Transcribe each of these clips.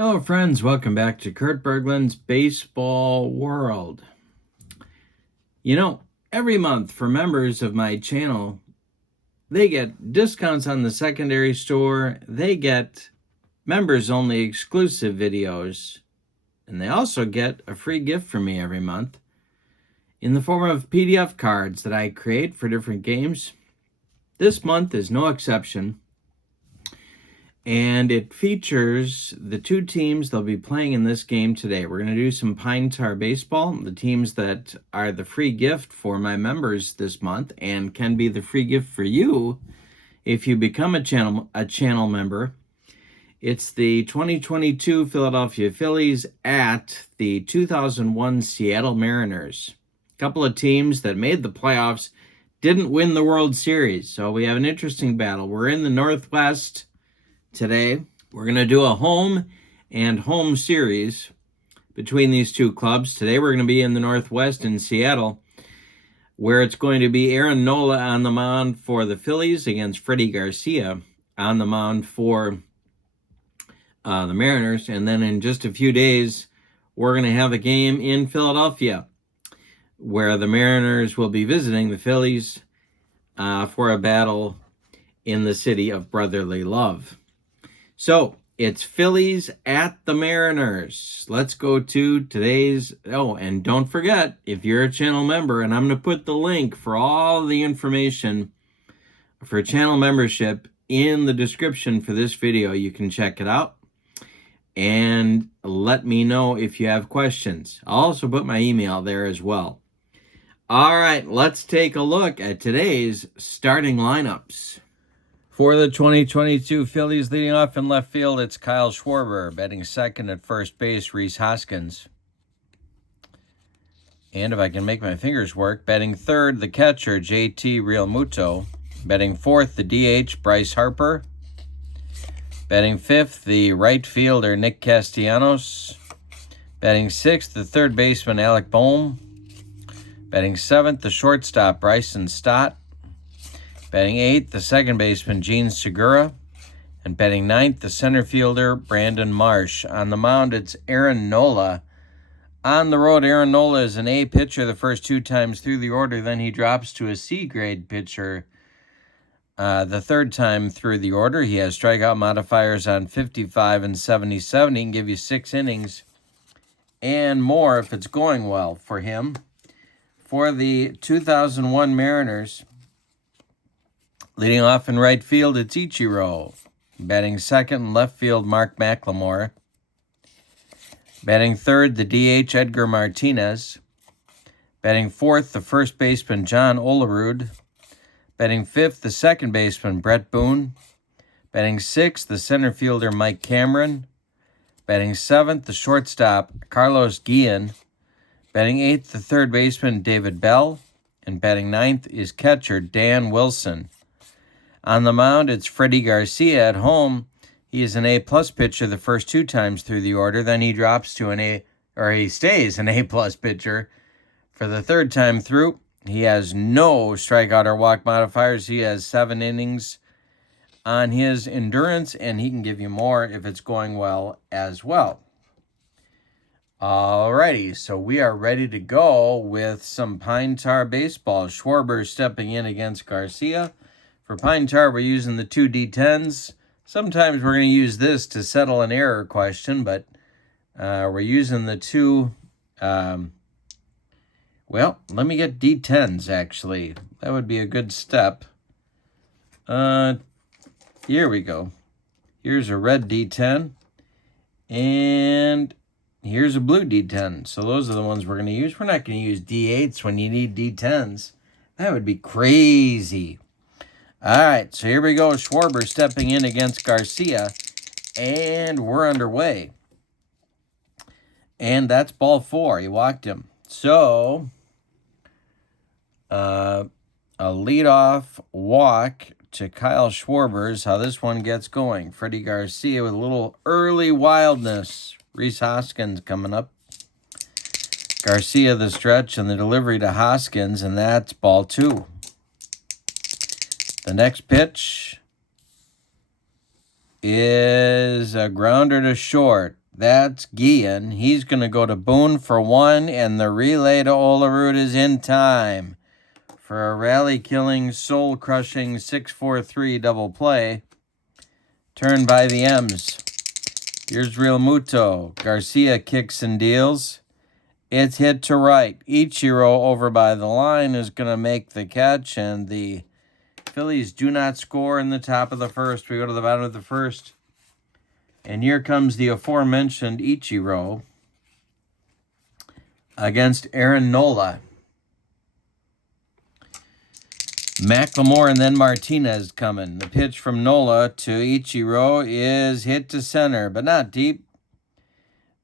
Hello, friends. Welcome back to Kurt Berglund's Baseball World. You know, every month for members of my channel, they get discounts on the secondary store. They get members-only exclusive videos. And they also get a free gift from me every month in the form of PDF cards that I create for different games. This month is no exception. And it features the two teams they'll be playing in this game today. We're going to do some Pine Tar Baseball, the teams that are the free gift for my members this month and can be the free gift for you if you become a channel member. It's the 2022 Philadelphia Phillies at the 2001 Seattle Mariners. A couple of teams that made the playoffs, didn't win the World Series, so we have an interesting battle. We're in the Northwest today. We're going to do a home and home series between these two clubs. Today we're going to be in the Northwest in Seattle, where it's going to be Aaron Nola on the mound for the Phillies against Freddie Garcia on the mound for the Mariners. And then in just a few days, we're going to have a game in Philadelphia where the Mariners will be visiting the Phillies for a battle in the city of brotherly love. So it's Phillies at the Mariners. Let's go to today's. Oh, and don't forget, if you're a channel member, and I'm going to put the link for all the information for channel membership in the description for this video. You can check it out and let me know if you have questions. I'll also put my email there as well. All right, let's take a look at today's starting lineups. For the 2022 Phillies, leading off in left field, it's Kyle Schwarber. Batting second at first base, Rhys Hoskins. And if I can make my fingers work, batting third, the catcher, JT Realmuto. Batting fourth, the DH, Bryce Harper. Batting fifth, the right fielder, Nick Castellanos. Batting sixth, the third baseman, Alec Bohm. Batting seventh, the shortstop, Bryson Stott. Batting eighth, the second baseman, Gene Segura. And batting ninth, the center fielder, Brandon Marsh. On the mound, it's Aaron Nola. On the road, Aaron Nola is an A pitcher the first two times through the order. Then he drops to a C-grade pitcher the third time through the order. He has strikeout modifiers on 55 and 77. He can give you 6 innings and more if it's going well for him. For the 2001 Mariners, leading off in right field, it's Ichiro. Batting second in left field, Mark McLemore. Batting third, the DH, Edgar Martinez. Batting fourth, the first baseman, John Olerud. Batting fifth, the second baseman, Brett Boone. Batting sixth, the center fielder, Mike Cameron. Batting seventh, the shortstop, Carlos Guillen. Batting eighth, the third baseman, David Bell. And batting ninth is catcher, Dan Wilson. On the mound, it's Freddie Garcia. At home, he is an A-plus pitcher the first two times through the order. Then he drops to he stays an A-plus pitcher for the third time through. He has no strikeout or walk modifiers. He has 7 innings on his endurance, and he can give you more if it's going well as well. Alrighty, so we are ready to go with some Pine Tar Baseball. Schwarber stepping in against Garcia. For Pine Tar, we're using the 2 D10s. Sometimes we're going to use this to settle an error question, but we're using the 2... well, let me get D10s, actually. That would be a good step. Here we go. Here's a red D10. And here's a blue D10. So those are the ones we're going to use. We're not going to use D8s when you need D10s. That would be crazy. All right, so here we go. Schwarber stepping in against Garcia, and we're underway. And that's ball 4. He walked him. So, a leadoff walk to Kyle Schwarber is how this one gets going. Freddie Garcia with a little early wildness. Rhys Hoskins coming up. Garcia the stretch and the delivery to Hoskins, and that's ball 2. The next pitch is a grounder to short. That's Gian. He's going to go to Boone for 1, and the relay to Olerud is in time for a rally-killing, soul-crushing 6-4-3 double play. Turn by the M's. Here's Real Muto. Garcia kicks and deals. It's hit to right. Ichiro over by the line is going to make the catch, and the Phillies do not score in the top of the first. We go to the bottom of the first. And here comes the aforementioned Ichiro against Aaron Nola. McLemore and then Martinez coming. The pitch from Nola to Ichiro is hit to center, but not deep.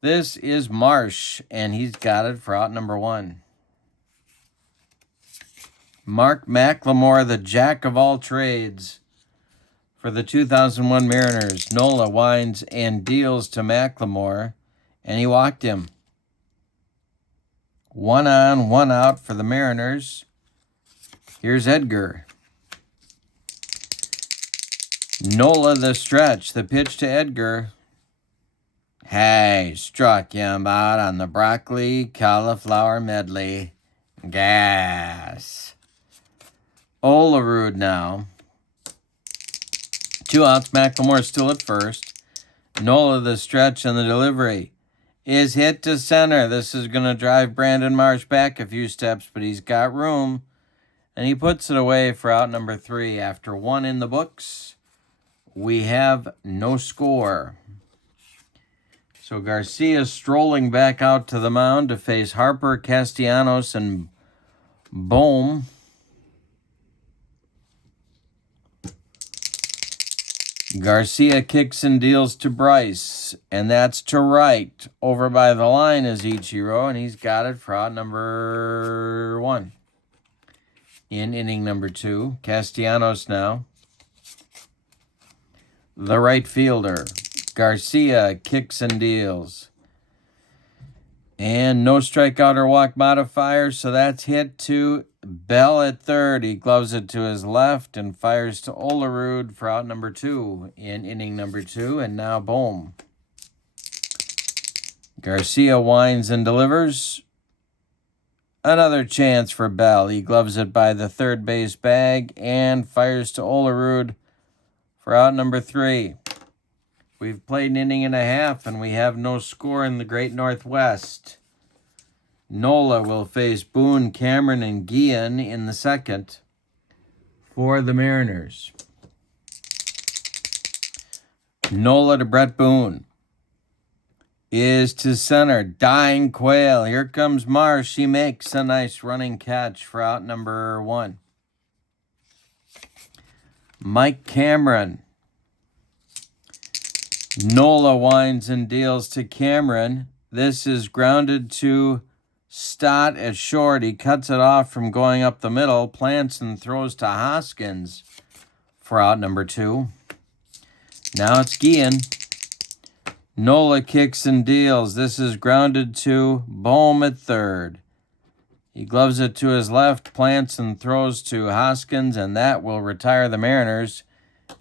This is Marsh, and he's got it for out number 1. Mark McLemore, the jack of all trades for the 2001 Mariners. Nola winds and deals to McLemore, and he walked him. 1 on, 1 out for the Mariners. Here's Edgar. Nola the stretch. The pitch to Edgar. Hey, struck him out on the broccoli cauliflower medley. Gas. Olerud now. 2 outs. McLemore still at first. Nola the stretch and the delivery is hit to center. This is going to drive Brandon Marsh back a few steps, but he's got room. And he puts it away for out number 3. After 1 in the books, we have no score. So Garcia strolling back out to the mound to face Harper, Castellanos, and Bohm. Garcia kicks and deals to Bryce, and that's to right. Over by the line is Ichiro, and he's got it for out number 1. In inning number 2, Castellanos now. The right fielder, Garcia kicks and deals. And no strikeout or walk modifier, so that's hit to Bell at third. He gloves it to his left and fires to Olerud for out number 2 in inning number 2, and now Bohm. Garcia winds and delivers. Another chance for Bell. He gloves it by the third base bag and fires to Olerud for out number 3. We've played an inning and a half, and we have no score in the Great Northwest. Nola will face Boone, Cameron, and Gian in the second for the Mariners. Nola to Brett Boone is to center. Dying Quail. Here comes Marsh. He makes a nice running catch for out number 1. Mike Cameron. Nola winds and deals to Cameron. This is grounded to Stott at short. He cuts it off from going up the middle. Plants and throws to Hoskins for out number 2. Now it's Gian. Nola kicks and deals. This is grounded to Bohm at third. He gloves it to his left, plants and throws to Hoskins, and that will retire the Mariners.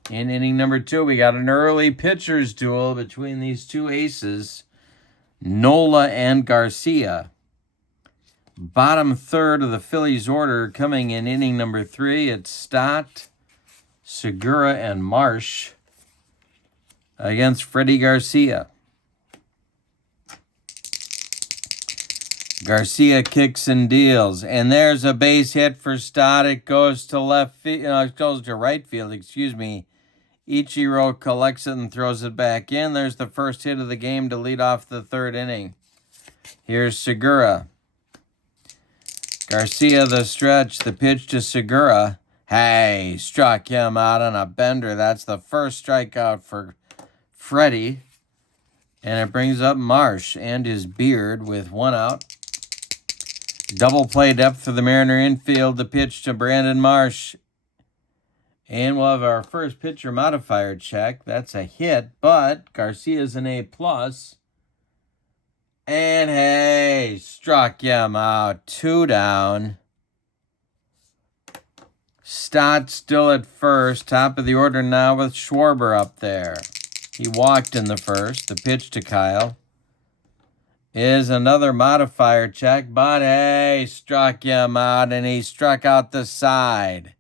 In inning number 2, we got an early pitcher's duel between these two aces, Nola and Garcia. Bottom third of the Phillies order coming in inning number 3. It's Stott, Segura, and Marsh against Freddie Garcia. Garcia kicks and deals, and there's a base hit for Stott. It goes to it goes to right field. Ichiro collects it and throws it back in. There's the first hit of the game to lead off the third inning. Here's Segura. Garcia the stretch. The pitch to Segura. Hey, struck him out on a bender. That's the first strikeout for Freddie. And it brings up Marsh and his beard with 1 out. Double play depth for the Mariner infield. The pitch to Brandon Marsh. And we'll have our first pitcher modifier check. That's a hit, but Garcia's an A+. And hey, struck him out. 2 down. Stott still at first. Top of the order now with Schwarber up there. He walked in the first. The pitch to Kyle. is another modifier check, but hey, struck him out, and he struck out the side.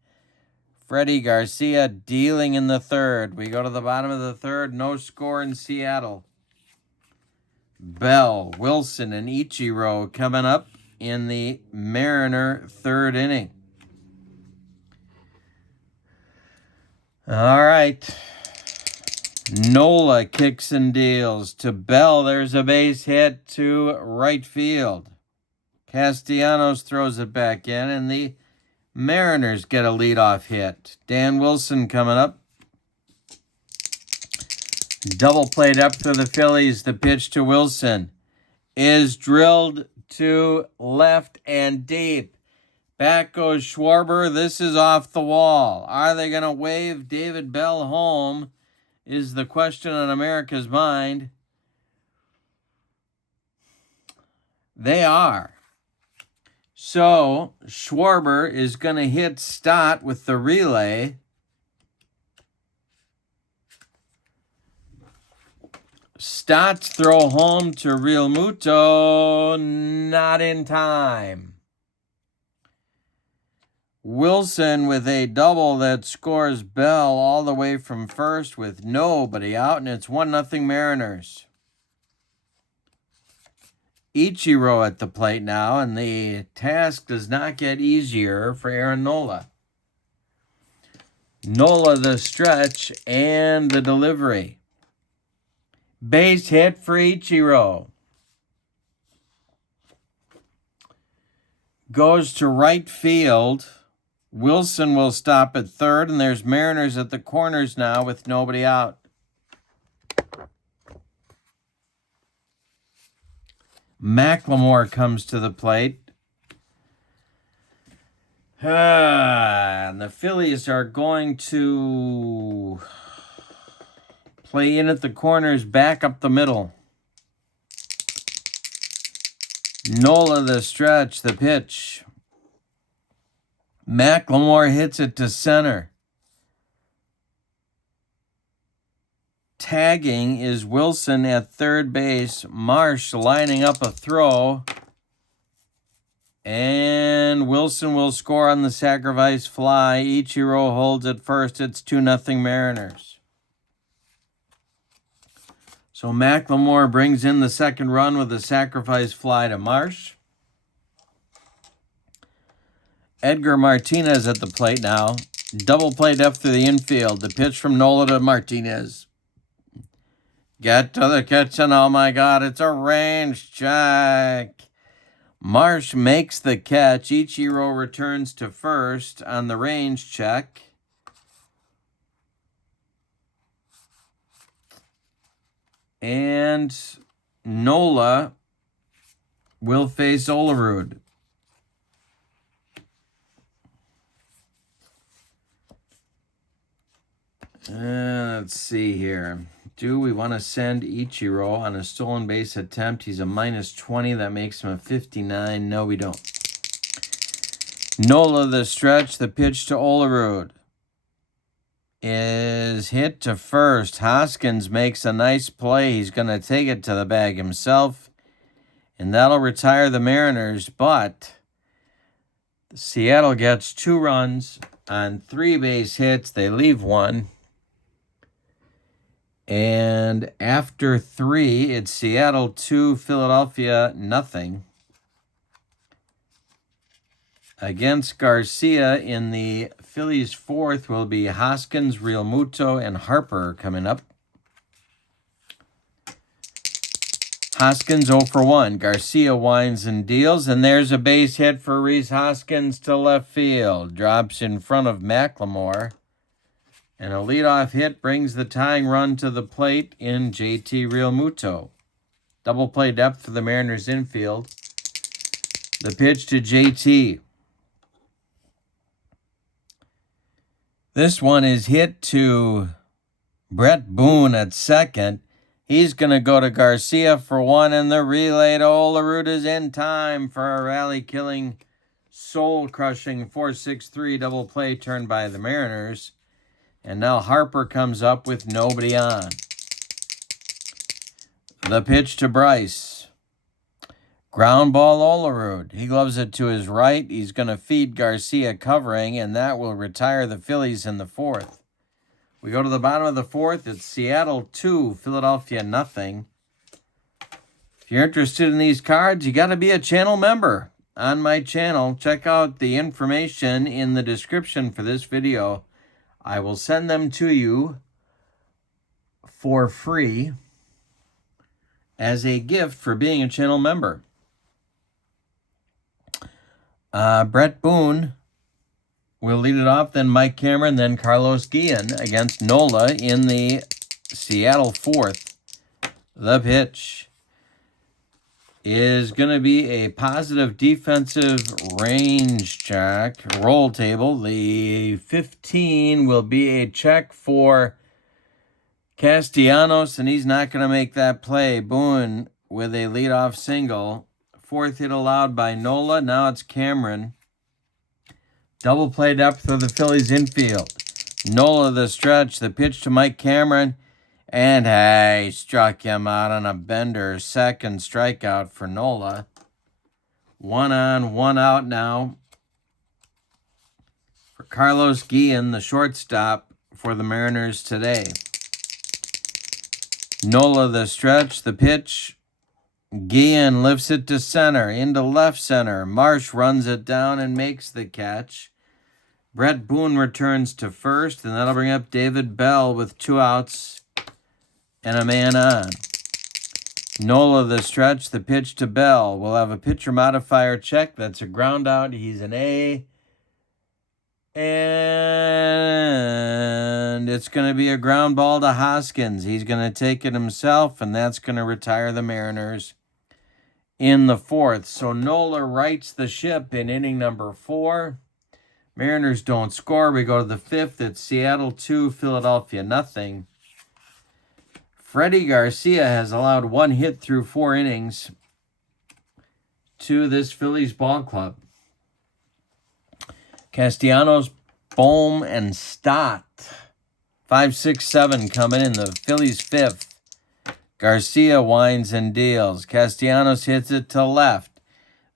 Freddie Garcia dealing in the third. We go to the bottom of the third. No score in Seattle. Bell, Wilson, and Ichiro coming up in the Mariner third inning. All right. Nola kicks and deals to Bell. There's a base hit to right field. Castellanos throws it back in, and the Mariners get a leadoff hit. Dan Wilson coming up. Double played up for the Phillies. The pitch to Wilson is drilled to left and deep. Back goes Schwarber. This is off the wall. Are they going to wave David Bell home is the question on America's mind. They are. So Schwarber is going to hit Stott with the relay. Stott's throw home to Real Muto, not in time. Wilson with a double that scores Bell all the way from first with nobody out, and it's 1-0 Mariners. Ichiro at the plate now, and the task does not get easier for Aaron Nola. Nola the stretch and the delivery. Base hit for Ichiro. Goes to right field. Wilson will stop at third, and there's Mariners at the corners now with nobody out. McLemore comes to the plate. And the Phillies are going to play in at the corners, back up the middle. Nola the stretch, the pitch. McLemore hits it to center. Tagging is Wilson at third base. Marsh lining up a throw. And Wilson will score on the sacrifice fly. Ichiro holds it first. It's 2-0 Mariners. So McLemore brings in the second run with a sacrifice fly to Marsh. Edgar Martinez at the plate now. Double play depth to the infield. The pitch from Nola to Martinez. Get to the kitchen. Oh my God, it's a range check. Marsh makes the catch. Ichiro returns to first on the range check. And Nola will face Olerud. Let's see here. Do we want to send Ichiro on a stolen base attempt? He's a -20. That makes him a 59. No, we don't. Nola the stretch. The pitch to Olerud is hit to first. Hoskins makes a nice play. He's going to take it to the bag himself, and that'll retire the Mariners. But Seattle gets 2 runs on 3 base hits. They leave 1. And after 3, it's Seattle 2, Philadelphia 0. Against Garcia in the Phillies' 4th will be Hoskins, Real Muto, and Harper coming up. Hoskins 0 for 1. Garcia winds and deals, and there's a base hit for Rhys Hoskins to left field. Drops in front of McLemore. And a leadoff hit brings the tying run to the plate in JT Real Muto. Double play depth for the Mariners infield. The pitch to JT. This one is hit to Brett Boone at second. He's going to go to Garcia for 1, and the relay to Olerud is in time for a rally-killing, soul-crushing 4-6-3 double play turned by the Mariners. And now Harper comes up with nobody on. The pitch to Bryce. Ground ball Olerud. He gloves it to his right. He's going to feed Garcia covering, and that will retire the Phillies in the fourth. We go to the bottom of the fourth. It's Seattle 2, Philadelphia nothing. If you're interested in these cards, you got to be a channel member on my channel. Check out the information in the description for this video. I will send them to you for free as a gift for being a channel member. Brett Boone will lead it off, then Mike Cameron, then Carlos Guillen against Nola in the Seattle fourth. The pitch is going to be a positive defensive range check. Roll table. The 15 will be a check for Castellanos, and he's not going to make that play. Boone with a leadoff single. Fourth hit allowed by Nola. Now it's Cameron. Double play depth for the Phillies infield. Nola the stretch. The pitch to Mike Cameron. And hey, struck him out on a bender. Second strikeout for Nola. 1 on, 1 out now for Carlos Guillen, the shortstop for the Mariners today. Nola the stretch. The pitch. Guillen lifts it to center, into left center. Marsh runs it down and makes the catch. Brett Boone returns to first, and that'll bring up David Bell with 2 outs and a man on. Nola the stretch, the pitch to Bell. We'll have a pitcher modifier check. That's a ground out. He's an A. And it's going to be a ground ball to Hoskins. He's going to take it himself, and that's going to retire the Mariners in the fourth. So Nola rights the ship in inning number 4. Mariners don't score. We go to the fifth. It's Seattle 2, Philadelphia nothing. Freddie Garcia has allowed 1 hit through 4 innings to this Phillies ball club. Castellanos, Bohm, and Stott. 5, 6, 7 coming in the Phillies fifth. Garcia winds and deals. Castellanos hits it to left.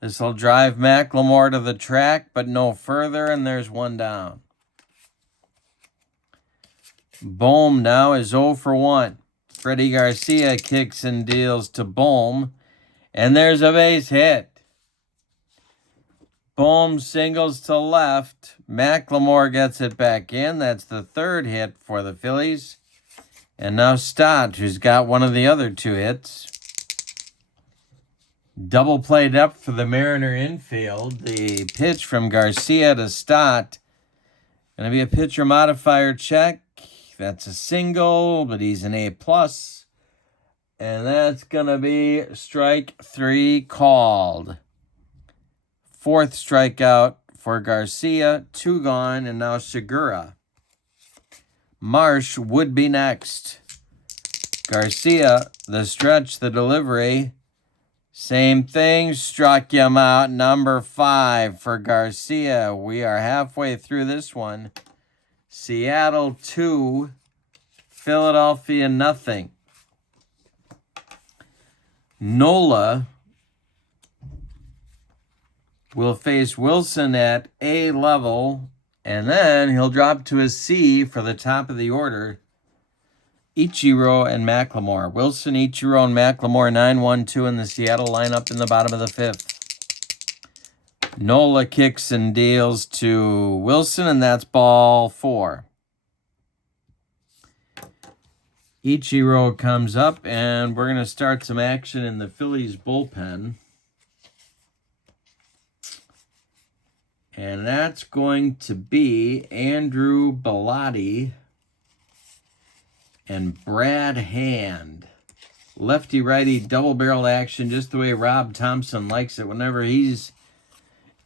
This will drive McLemore to the track, but no further, and there's 1 down. Bohm now is 0 for 1. Freddie Garcia kicks and deals to Bohm, and there's a base hit. Bohm singles to left. McLemore gets it back in. That's the 3rd hit for the Phillies. And now Stott, who's got one of the other 2 hits. Double play depth for the Mariner infield. The pitch from Garcia to Stott. Going to be a pitcher modifier check. That's a single, but he's an A+. And that's going to be strike 3 called. 4th strikeout for Garcia. 2 gone, and now Segura. Marsh would be next. Garcia, the stretch, the delivery. Same thing, struck him out. Number 5 for Garcia. We are halfway through this one. Seattle 2, Philadelphia nothing. Nola will face Wilson at A level, and then he'll drop to a C for the top of the order. Ichiro and McLemore. Wilson, Ichiro, and McLemore 9-1-2 in the Seattle lineup in the bottom of the 5th. Nola kicks and deals to Wilson, and that's ball 4. Ichiro comes up, and we're going to start some action in the Phillies bullpen. And that's going to be Andrew Bellotti and Brad Hand. Lefty-righty double-barreled action, just the way Rob Thompson likes it whenever he's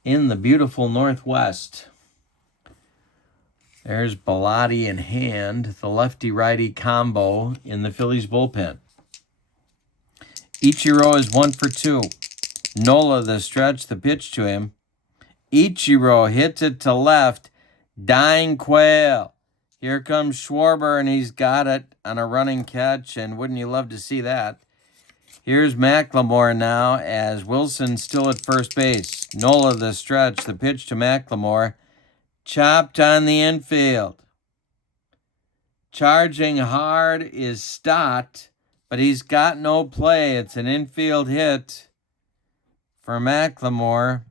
in the beautiful Northwest. There's Bellotti and Hand, the lefty-righty combo in the Phillies bullpen. Ichiro is 1 for 2. Nola the stretch, the pitch to him. Ichiro hits it to left. Dying Quail. Here comes Schwarber, and he's got it on a running catch, and wouldn't you love to see that? Here's McLemore now as Wilson still at first base. Nola the stretch. The pitch to McLemore. Chopped on the infield. Charging hard is Stott, but he's got no play. It's an infield hit for McLemore.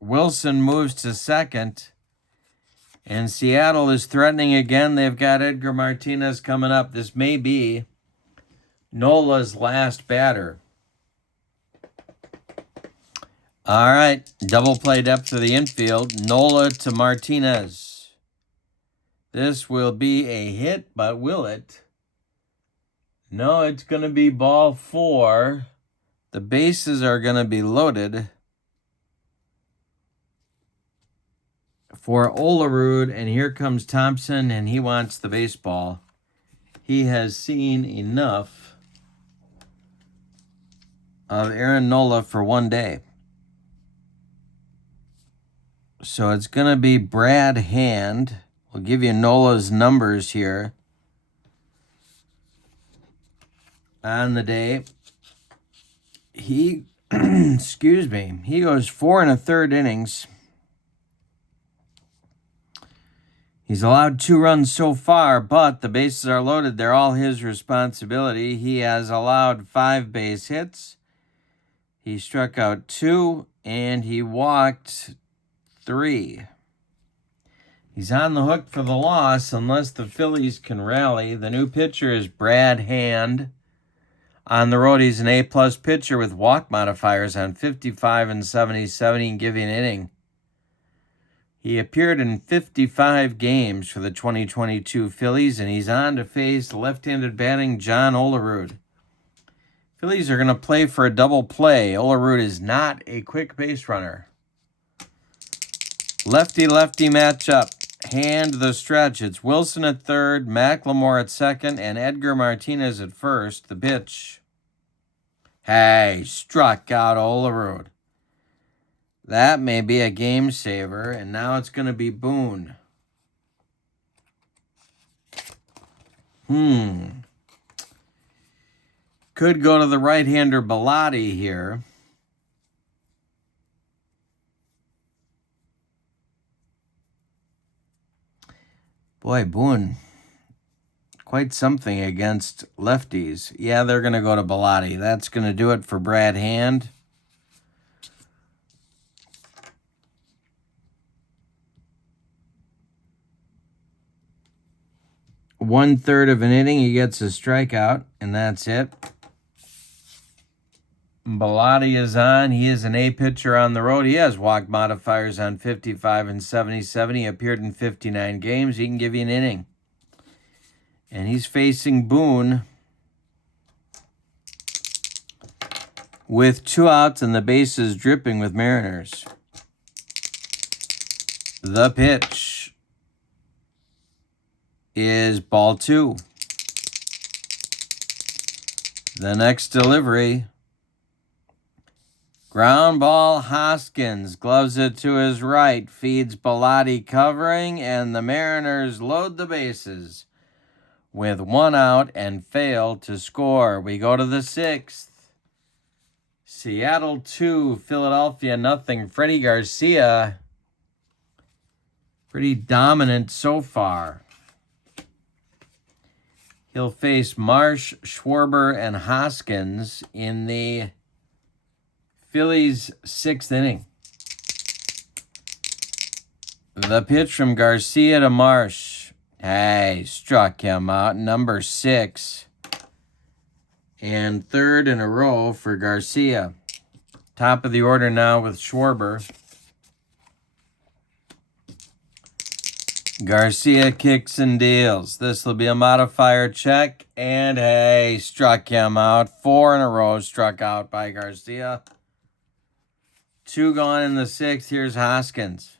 Wilson moves to second. And Seattle is threatening again. They've got Edgar Martinez coming up. This may be Nola's last batter. All right, double play depth of the infield. Nola to Martinez. This will be a hit, but will it? No, it's going to be ball 4. The bases are going to be loaded for Olerud, and here comes Thompson, and he wants the baseball. He has seen enough of Aaron Nola for one day. So it's going to be Brad Hand. We'll give you Nola's numbers here on the day. He, excuse me, he goes 4 1/3 innings. He's allowed 2 runs so far, but the bases are loaded. They're all his responsibility. He has allowed 5 base hits. He struck out 2, and he walked 3. He's on the hook for the loss unless the Phillies can rally. The new pitcher is Brad Hand. On the road, he's an A-plus pitcher with walk modifiers on 55 and 77. He can give you an inning. He appeared in 55 games for the 2022 Phillies, and he's on to face left-handed batting John Olerud. Phillies are going to play for a double play. Olerud is not a quick base runner. Lefty-lefty matchup. Hand the stretch. It's Wilson at third, McLemore at second, and Edgar Martinez at first. The pitch. Hey, struck out Olerud. That may be a game saver, and now it's going to be Boone. Could go to the right-hander Bellotti here. Boy, Boone, quite something against lefties. Yeah, they're going to go to Bellotti. That's going to do it for Brad Hand. One-third of an inning, he gets a strikeout, and that's it. Bellotti is on. He is an A pitcher on the road. He has walk modifiers on 55 and 77. He appeared in 59 games. He can give you an inning. And he's facing Boone with 2 outs and the bases dripping with Mariners. The pitch is ball 2. The next delivery. Ground ball, Hoskins gloves it to his right, feeds Bellotti covering, and the Mariners load the bases with 1 out and fail to score. We go to the 6th. Seattle 2, Philadelphia nothing. Freddie Garcia, pretty dominant so far. He'll face Marsh, Schwarber, and Hoskins in the Phillies' 6th inning. The pitch from Garcia to Marsh. Hey, struck him out. Number 6. And 3rd in a row for Garcia. Top of the order now with Schwarber. Garcia kicks and deals. This will be a modifier check. And hey, struck him out. 4 in a row struck out by Garcia. 2 gone in the 6th. Here's Hoskins.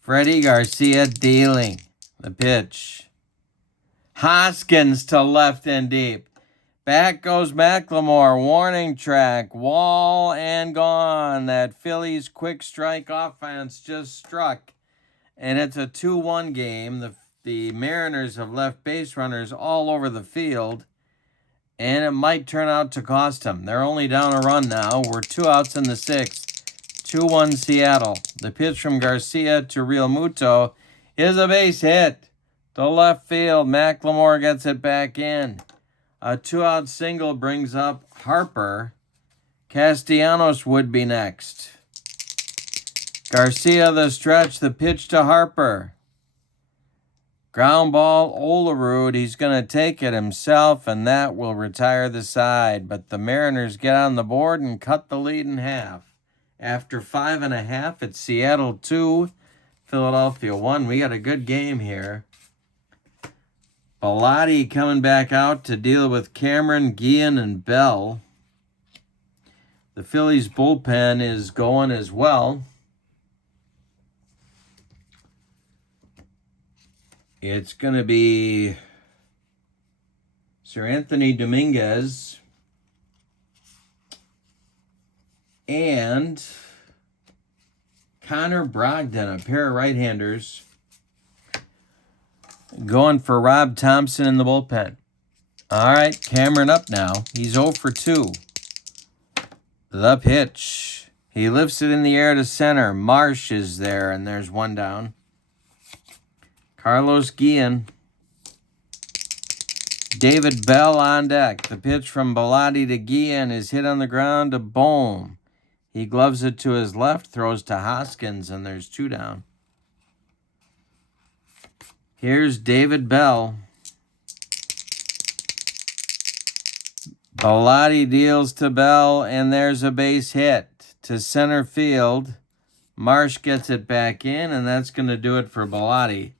Freddie Garcia dealing. The pitch. Hoskins to left and deep. Back goes McLemore. Warning track. Wall and gone. That Phillies quick strike offense just struck. And it's a 2-1 game. The Mariners have left base runners all over the field. And it might turn out to cost him. They're only down a run now. We're 2 outs in the 6th. 2-1 Seattle. The pitch from Garcia to Real Muto is a base hit to left field. McLemore gets it back in. A 2-out single brings up Harper. Castellanos would be next. Garcia the stretch, the pitch to Harper. Ground ball, Olerud. He's going to take it himself, and that will retire the side. But the Mariners get on the board and cut the lead in half. After 5.5, it's Seattle 2, Philadelphia 1. We got a good game here. Bellotti coming back out to deal with Cameron, Guillen, and Bell. The Phillies bullpen is going as well. It's going to be Sir Anthony Dominguez and Connor Brogdon, a pair of right-handers, going for Rob Thompson in the bullpen. All right, Cameron up now. He's 0 for 2. The pitch. He lifts it in the air to center. Marsh is there, and there's one down. Carlos Guillen. David Bell on deck. The pitch from Bellotti to Guillen is hit on the ground to Bohm. He gloves it to his left, throws to Hoskins, and there's 2 down. Here's David Bell. Bellotti deals to Bell, and there's a base hit to center field. Marsh gets it back in, and that's going to do it for Bellotti.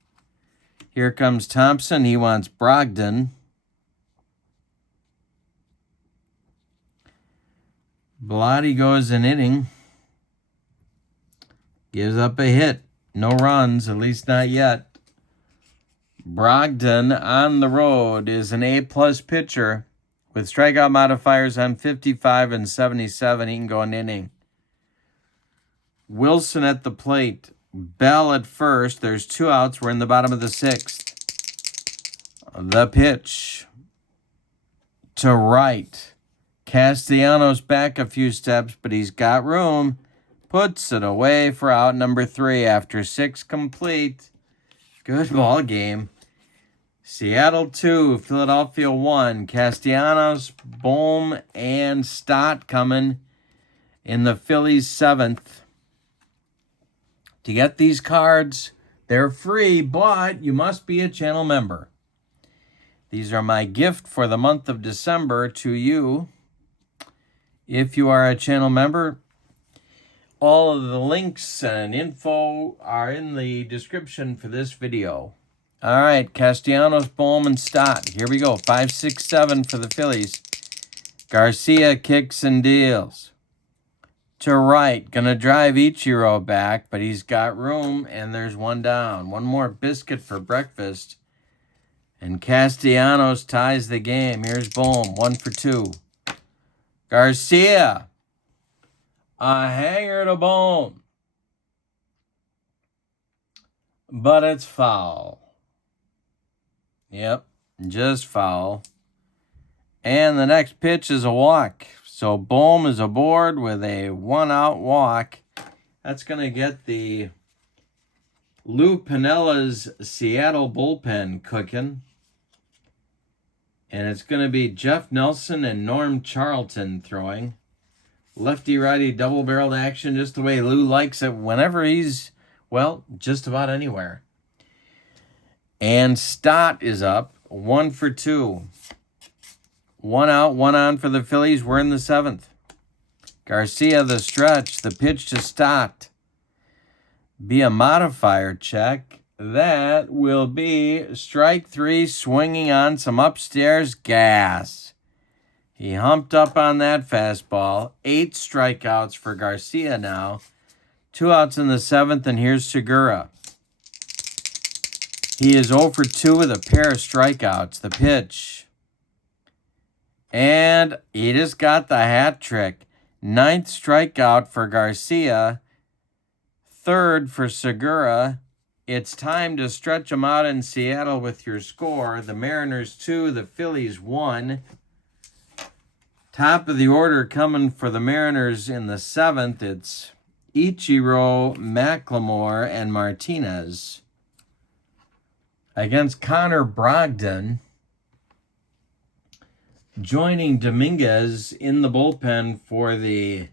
Here comes Thompson. He wants Brogdon. Bellotti goes an inning. Gives up a hit. No runs, at least not yet. Brogdon on the road is an A-plus pitcher with strikeout modifiers on 55 and 77. He can go an inning. Wilson at the plate. Bell at first. There's 2 outs. We're in the bottom of the 6th. The pitch to right. Castellanos back a few steps, but he's got room. Puts it away for out number 3 after 6 complete. Good ball game. Seattle 2, Philadelphia 1. Castellanos, Bohm, and Stott coming in the Phillies 7th. To get these cards, they're free, but you must be a channel member. These are my gift for the month of December to you. If you are a channel member, all of the links and info are in the description for this video. All right, Castellanos, Bohm, and Stott. Here we go, 5, 6, 7 for the Phillies. Garcia kicks and deals. To right, going to drive Ichiro back, but he's got room, and there's 1 down. One more biscuit for breakfast. And Castellanos ties the game. Here's Bohm, 1 for 2. Garcia, a hanger to Bohm. But it's foul. Yep, just foul. And the next pitch is a walk. So Bohm is aboard with a 1-out walk. That's going to get the Lou Pinella's Seattle bullpen cooking. And it's going to be Jeff Nelson and Norm Charlton throwing. Lefty-righty double-barreled action, just the way Lou likes it whenever he's, well, just about anywhere. And Stott is up, 1 for 2. 1 out, 1 on for the Phillies. We're in the 7th. Garcia the stretch. The pitch to Stott. Be a modifier check. That will be strike 3, swinging on some upstairs gas. He humped up on that fastball. 8 strikeouts for Garcia now. 2 outs in the 7th, and here's Segura. He is 0 for 2 with a pair of strikeouts. The pitch. And he just got the hat trick. 9th strikeout for Garcia. 3rd for Segura. It's time to stretch them out in Seattle with your score. The Mariners 2, the Phillies 1. Top of the order coming for the Mariners in the 7th. It's Ichiro, McLemore, and Martinez against Connor Brogdon. Joining Dominguez in the bullpen for the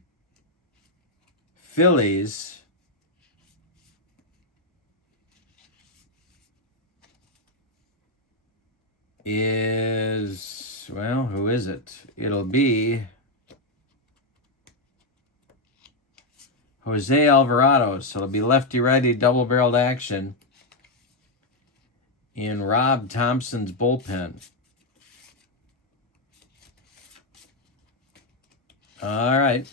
Phillies is, well, who is it? It'll be Jose Alvarado. So it'll be lefty-righty double-barreled action in Rob Thompson's bullpen. All right.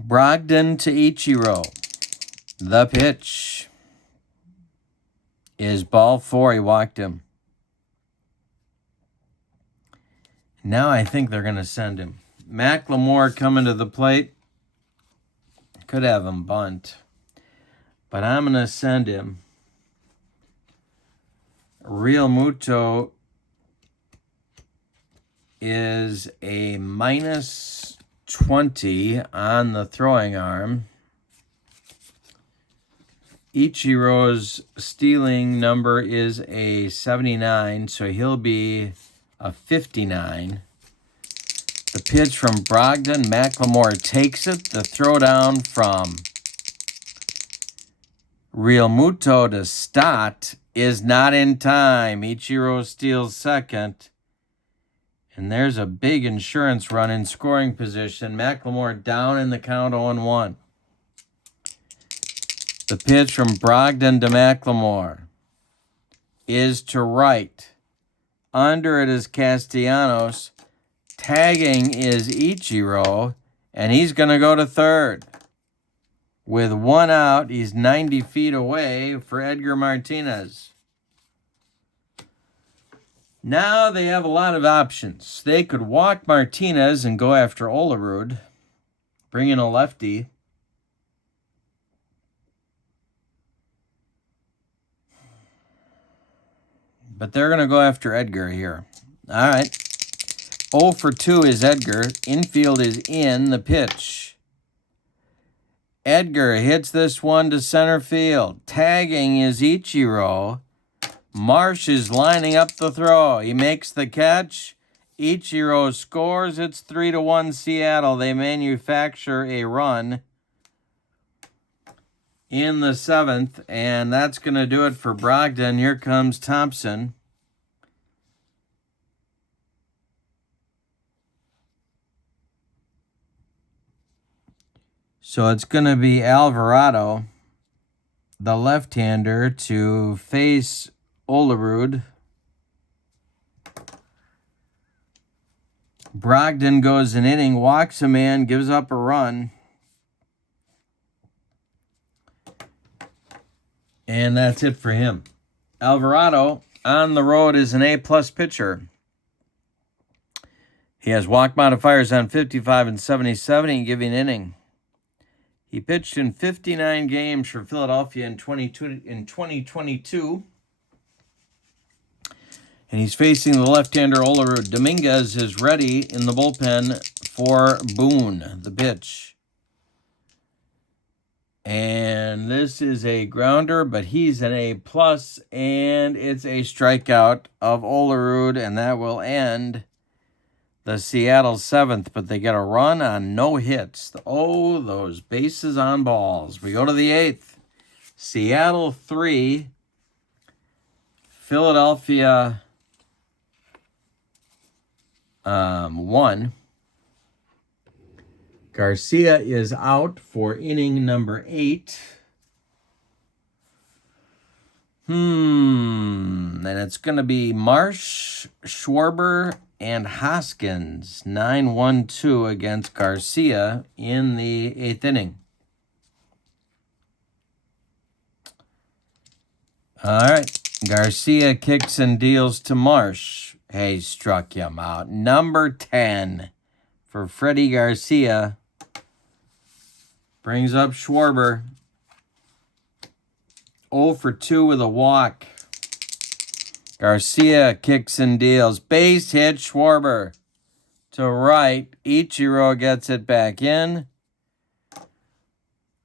Brogdon to Ichiro. The pitch is ball 4. He walked him. Now I think they're going to send him. McLemore coming to the plate. Could have him bunt. But I'm going to send him. Real Muto is a minus 20 on the throwing arm. Ichiro's stealing number is a 79, so he'll be a 59. The pitch from Brogdon. McLemore takes it. The throwdown from Real Muto to Stott is not in time. Ichiro steals second. And there's a big insurance run in scoring position. McLemore down in the count 0-1. The pitch from Brogdon to McLemore is to right. Under it is Castellanos. Tagging is Ichiro, and he's going to go to third. With 1 out, he's 90 feet away for Edgar Martinez. Now they have a lot of options. They could walk Martinez and go after Olerud, bring in a lefty. But they're going to go after Edgar here. All right. 0 for 2 is Edgar. Infield is in. The pitch. Edgar hits this one to center field. Tagging is Ichiro. Marsh is lining up the throw. He makes the catch. Ichiro scores. It's 3-1 Seattle. They manufacture a run in the 7th, and that's going to do it for Brogdon. Here comes Thompson. So it's going to be Alvarado, the left-hander, to face Olerud. Brogdon goes an inning, walks a man, gives up a run. And that's it for him. Alvarado on the road is an A-plus pitcher. He has walk modifiers on 55 and 77. He can give you an inning. He pitched in 59 games for Philadelphia in 2022. And he's facing the left-hander Olerud. Dominguez is ready in the bullpen for Boone, the pitch. And this is a grounder, but he's an A+, and it's a strikeout of Olerud, and that will end the Seattle 7th, but they get a run on no hits. Oh, those bases on balls. We go to the 8th. Seattle 3, Philadelphia 1. Garcia is out for inning number 8. And it's going to be Marsh, Schwarber, and Hoskins. 9-1-2 against Garcia in the 8th inning. All right. Garcia kicks and deals to Marsh. Hey, struck him out. Number 10 for Freddie Garcia. Brings up Schwarber. 0 for 2 with a walk. Garcia kicks and deals. Base hit, Schwarber to right. Ichiro gets it back in.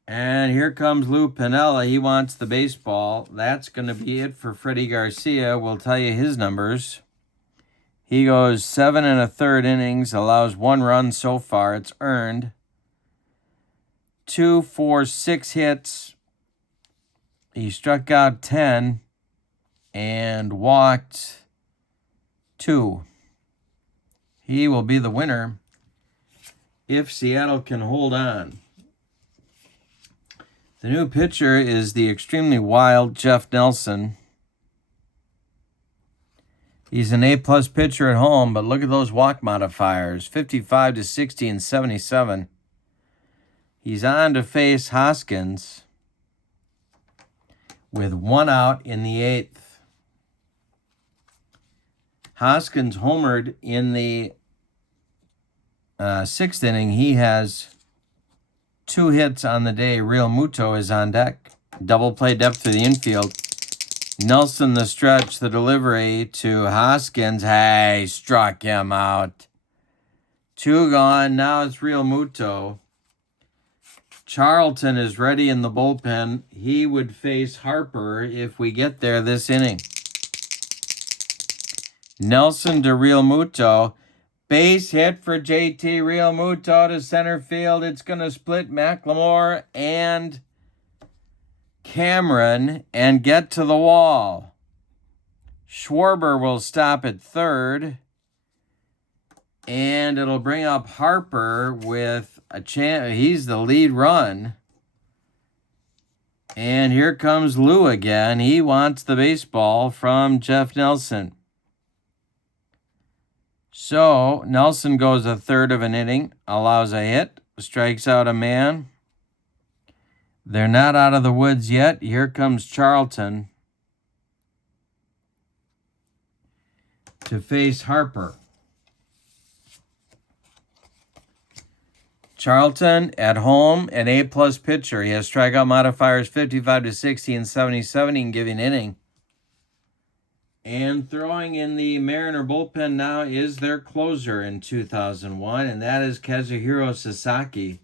And here comes Lou Piniella. He wants the baseball. That's going to be it for Freddie Garcia. We'll tell you his numbers. He goes 7 1/3 innings, allows 1 run so far. It's earned. 2, 4, 6 hits. He struck out 10 and walked 2. He will be the winner if Seattle can hold on. The new pitcher is the extremely wild Jeff Nelson. He's an A-plus pitcher at home, but look at those walk modifiers, 55 to 60 and 77. He's on to face Hoskins with 1 out in the 8th. Hoskins homered in the 6th inning. He has 2 hits on the day. Real Muto is on deck. Double play depth to the infield. Nelson the stretch, the delivery to Hoskins. Hey, struck him out. 2 gone. Now it's Real Muto. Charlton is ready in the bullpen. He would face Harper if we get there this inning. Nelson to Real Muto. Base hit for JT Real Muto to center field. It's going to split McLemore and Cameron and get to the wall. Schwarber will stop at third. And it'll bring up Harper with a chance. He's the lead run. And here comes Lou again. He wants the baseball from Jeff Nelson. So Nelson goes 1/3 of an inning, allows a hit, strikes out a man. They're not out of the woods yet. Here comes Charlton to face Harper. Charlton at home, an A-plus pitcher. He has strikeout modifiers 55 to 60 and 77. He can give you an inning. And throwing in the Mariner bullpen now is their closer in 2001, and that is Kazuhiro Sasaki.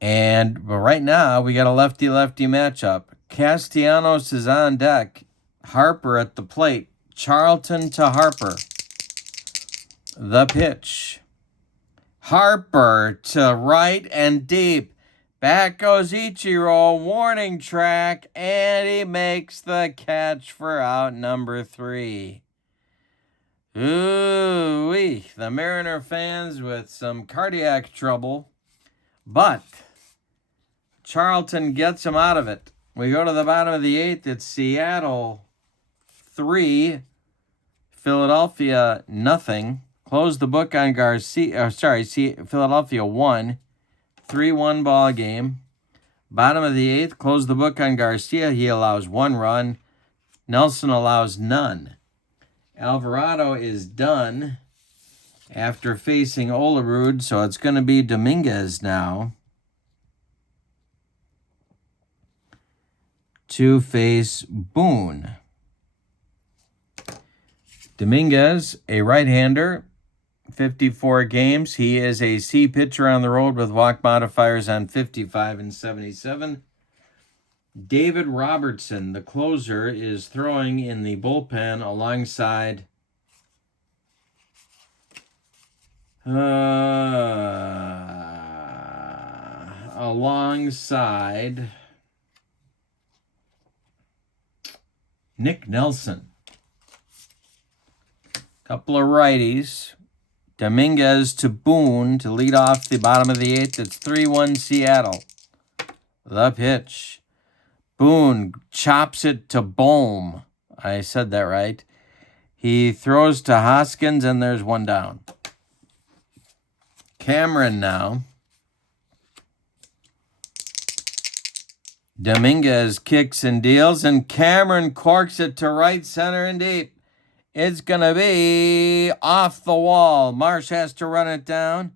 But right now, we got a lefty-lefty matchup. Castellanos is on deck. Harper at the plate. Charlton to Harper. The pitch. Harper to right and deep. Back goes Ichiro, warning track, and he makes the catch for out number 3. Ooh-wee. The Mariner fans with some cardiac trouble, but Charlton gets him out of it. We go to the bottom of the 8th. It's Seattle 3, Philadelphia nothing. Close the book on Garcia. Philadelphia 1. 3-1 ball game. Bottom of the 8th, close the book on Garcia. He allows 1 run. Nelson allows none. Alvarado is done after facing Olerud, so it's going to be Dominguez now to face Boone. Dominguez, a right-hander. 54 games. He is a C pitcher on the road with walk modifiers on 55 and 77. David Robertson, the closer, is throwing in the bullpen alongside Nick Nelson. Couple of righties. Dominguez to Boone to lead off the bottom of the 8th. It's 3-1 Seattle. The pitch. Boone chops it to Bohm. I said that right. He throws to Hoskins, and there's 1 down. Cameron now. Dominguez kicks and deals, and Cameron corks it to right center and deep. It's going to be off the wall. Marsh has to run it down.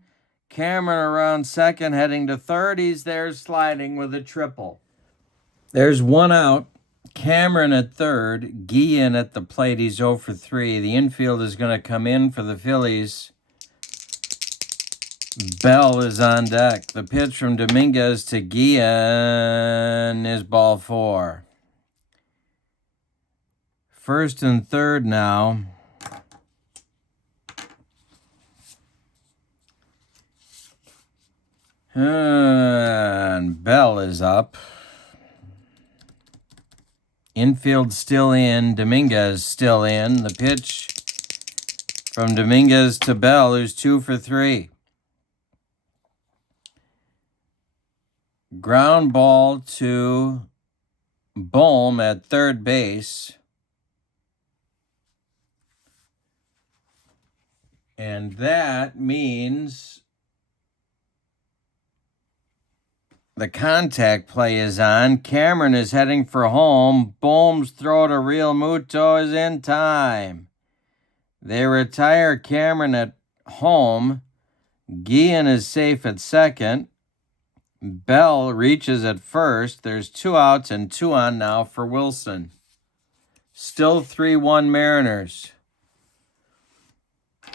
Cameron around second, heading to third. He's there sliding with a triple. There's 1 out Cameron at third. Guillen at the plate. He's 0 for 3. The infield is going to come in for the Phillies. Bell is on deck. The pitch from Dominguez to Guillen is ball 4. First and third now. And Bell is up. Infield still in. Dominguez still in. The pitch from Dominguez to Bell, who's 2 for 3. Ground ball to Bohm at third base. And that means the contact play is on. Cameron is heading for home. Bohm's throw to Real Muto is in time. They retire Cameron at home. Guillen is safe at second. Bell reaches at first. There's 2 outs and 2 on now for Wilson. Still 3-1 Mariners.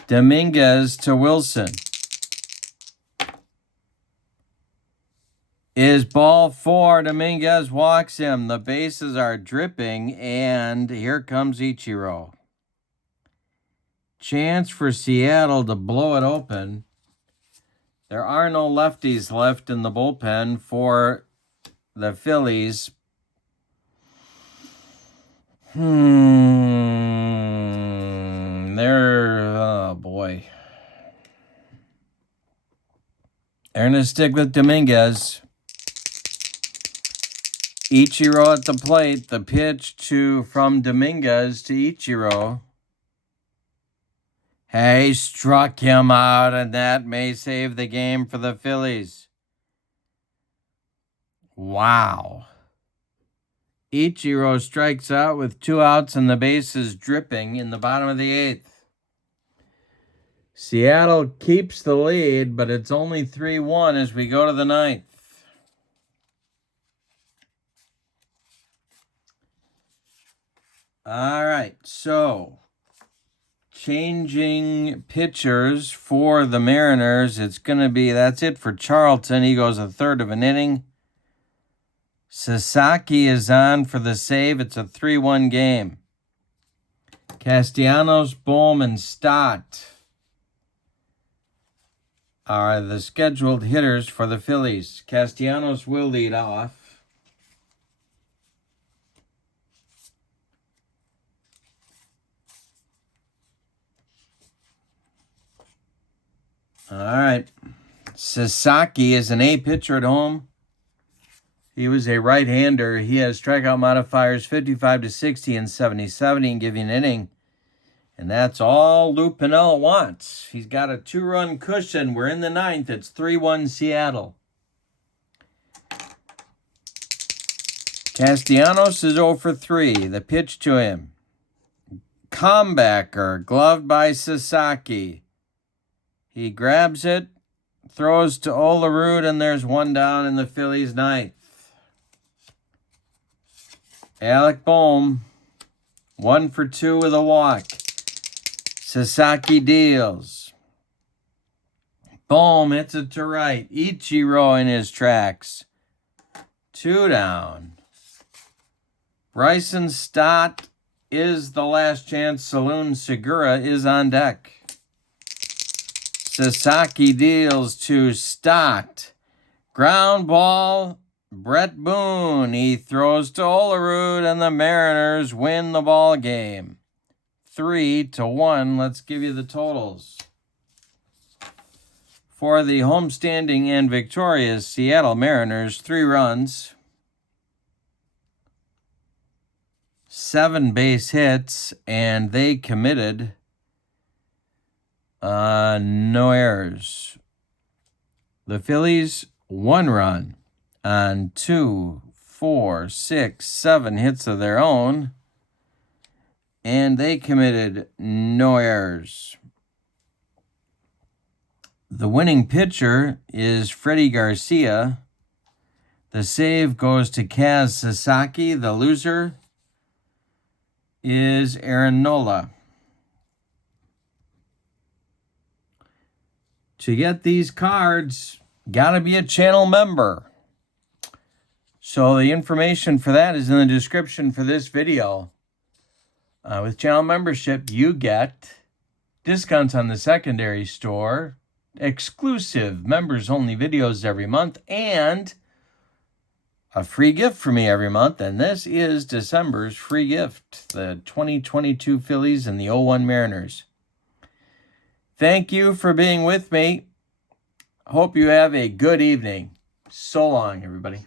Dominguez to Wilson. Is ball 4. Dominguez walks him. The bases are dripping, and here comes Ichiro. Chance for Seattle to blow it open. There are no lefties left in the bullpen for the Phillies. Oh boy. They're going to stick with Dominguez. Ichiro at the plate. The pitch from Dominguez to Ichiro. Hey, struck him out, and that may save the game for the Phillies. Wow. Ichiro strikes out with 2 outs and the bases dripping in the bottom of the 8th. Seattle keeps the lead, but it's only 3-1 as we go to the 9th. All right, so changing pitchers for the Mariners. That's it for Charlton. He goes a third of an inning. Sasaki is on for the save. It's a 3-1 game. Castellanos, Bohm, and Stott are the scheduled hitters for the Phillies. Castellanos will lead off. All right. Sasaki is an A pitcher at home. He was a right-hander. He has strikeout modifiers 55 to 60 and 70-70 and giving an inning. And that's all Lou Piniella wants. He's got a 2-run cushion. We're in the 9th. It's 3-1 Seattle. Castellanos is 0 for 3. The pitch to him. Comebacker, gloved by Sasaki. He grabs it, throws to Olerud, and there's 1 down in the Phillies' 9th. Alec Bohm, 1 for 2 with a walk. Sasaki deals. Bohm hits it to right. Ichiro in his tracks. 2 down. Bryson Stott is the last chance saloon. Segura is on deck. Sasaki deals to Stott. Ground ball. Brett Boone. He throws to Olerud, and the Mariners win the ball game. 3-1. Let's give you the totals. For the homestanding and victorious Seattle Mariners, 3 runs, 7 base hits, and they committed no errors. The Phillies, 1 run on 2, 4, 6, 7 hits of their own, and they committed no errors. The winning pitcher is Freddie Garcia. The save goes to Kaz Sasaki. The loser is Aaron Nola. To get these cards, gotta be a channel member. So the information for that is in the description for this video. With channel membership, you get discounts on the secondary store, exclusive members-only videos every month, and a free gift for me every month. And this is December's free gift, the 2022 Phillies and the 01 Mariners. Thank you for being with me. Hope you have a good evening. So long, everybody.